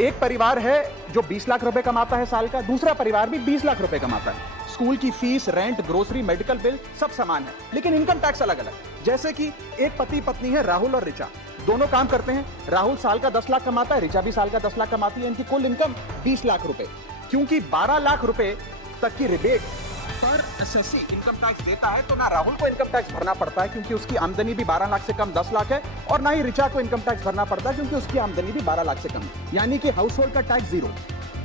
एक परिवार है जो 20 लाख रुपए कमाता है साल का, दूसरा परिवार भी 20 लाख रुपए कमाता है। स्कूल की fees, rent, grocery, medical bill सब समान है, लेकिन इनकम टैक्स अलग अलग। जैसे कि एक पति पत्नी है, राहुल और ऋचा, दोनों काम करते हैं। राहुल साल का 10 लाख कमाता है, ऋचा भी साल का 10 लाख कमाती है। इनकी कुल इनकम 20 लाख रुपए। क्योंकि 12 लाख रुपए तक की रिबेट पर एसएससी इनकम टैक्स देता है, तो ना राहुल को इनकम टैक्स भरना पड़ता है क्योंकि उसकी आमदनी भी 12 लाख से कम 10 लाख है, और ना ही ऋचा को इनकम टैक्स भरना पड़ता है क्योंकि उसकी आमदनी भी 12 लाख से कम है, यानी कि हाउस होल्ड का टैक्स जीरो।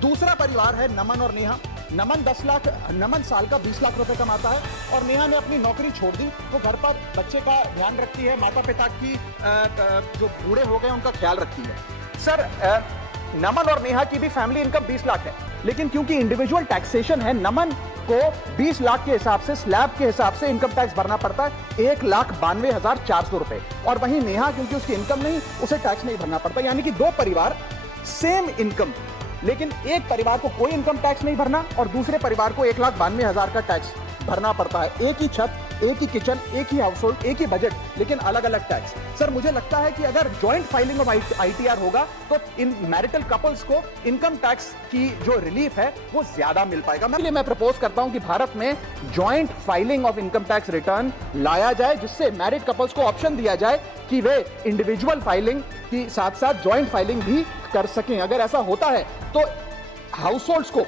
दूसरा परिवार है नमन और नेहा। नमन साल का 20 लाख रुपए कमाता है और नेहा ने अपनी नौकरी छोड़ दी। वो घर पर बच्चे का ध्यान रखती है, माता पिता की जो बूढ़े हो गए उनका ख्याल रखती है। सर, नमन और नेहा की भी फैमिली इनकम 20 लाख है, लेकिन क्योंकि इंडिविजुअल टैक्सेशन है, नमन को 20 लाख के हिसाब से, स्लैब के हिसाब से इनकम टैक्स भरना पड़ता है 1,92,400 रुपए, और वहीं नेहा क्योंकि उसकी इनकम नहीं, उसे टैक्स नहीं भरना पड़ता। यानी कि दो परिवार, सेम इनकम, लेकिन एक परिवार को कोई इनकम टैक्स नहीं भरना और दूसरे परिवार को 1,92,000 का टैक्स भरना पड़ता है। एक ही छत, एक ही किचन, एक ही हाउस होल्ड, एक ही बजट, लेकिन अलग अलग टैक्स। सर, मुझे लगता है कि अगर जॉइंट फाइलिंग ऑफ आईटीआर होगा तो इन मैरिटल कपल्स को इनकम टैक्स की जो रिलीफ है वो ज्यादा मिल पाएगा। इसलिए मैं प्रपोज करता हूं कि भारत में joint filing of income tax return लाया जाए, जिससे मैरिड कपल्स को ऑप्शन दिया जाए कि वे इंडिविजुअल फाइलिंग के साथ साथ जॉइंट फाइलिंग भी कर सकें। अगर ऐसा होता है तो हाउस होल्ड्स को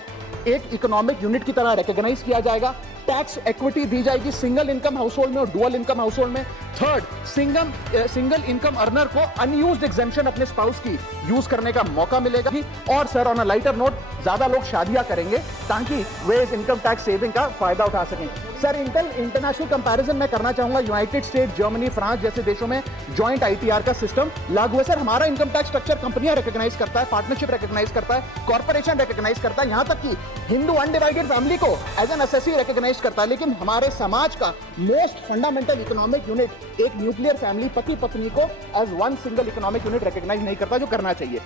एक इकोनॉमिक यूनिट की तरह रिकॉग्नाइज किया जाएगा, टैक्स इक्विटी दी जाएगी सिंगल इनकम हाउस होल्ड में और डुअल इनकम हाउस होल्ड में। थर्ड, सिंगल इनकम अर्नर को अनयूज्ड एग्जेम्पशन अपने स्पाउस की यूज करने का मौका मिलेगा ही। और sir, on a lighter note, ज्यादा लोग शादियां करेंगे ताकि वे इस इनकम टैक्स सेविंग का फायदा उठा सकें। सर, इंटरनेशनल कंपैरिजन मैं करना चाहूंगा। यूनाइटेड स्टेट, जर्मनी, फ्रांस जैसे देशों में जॉइंट आईटीआर का सिस्टम लागू है। सर, हमारा इनकम टैक्स स्ट्रक्चर कंपनियां रिकॉग्नाइज करता है, पार्टनरशिप रिकॉग्नाइज करता है, कॉर्पोरेशन रिकॉग्नाइज करता है, यहां तक कि हिंदू अनडिवाइडेड फैमिली को एज एन एसएससी रिकॉग्नाइज करता है। लेकिन हमारे समाज का मोस्ट फंडामेंटल इकोनॉमिक यूनिट, एक न्यूक्लियर फैमिली, पति पत्नी को as one single economic unit recognise नहीं करता, जो करना चाहिए।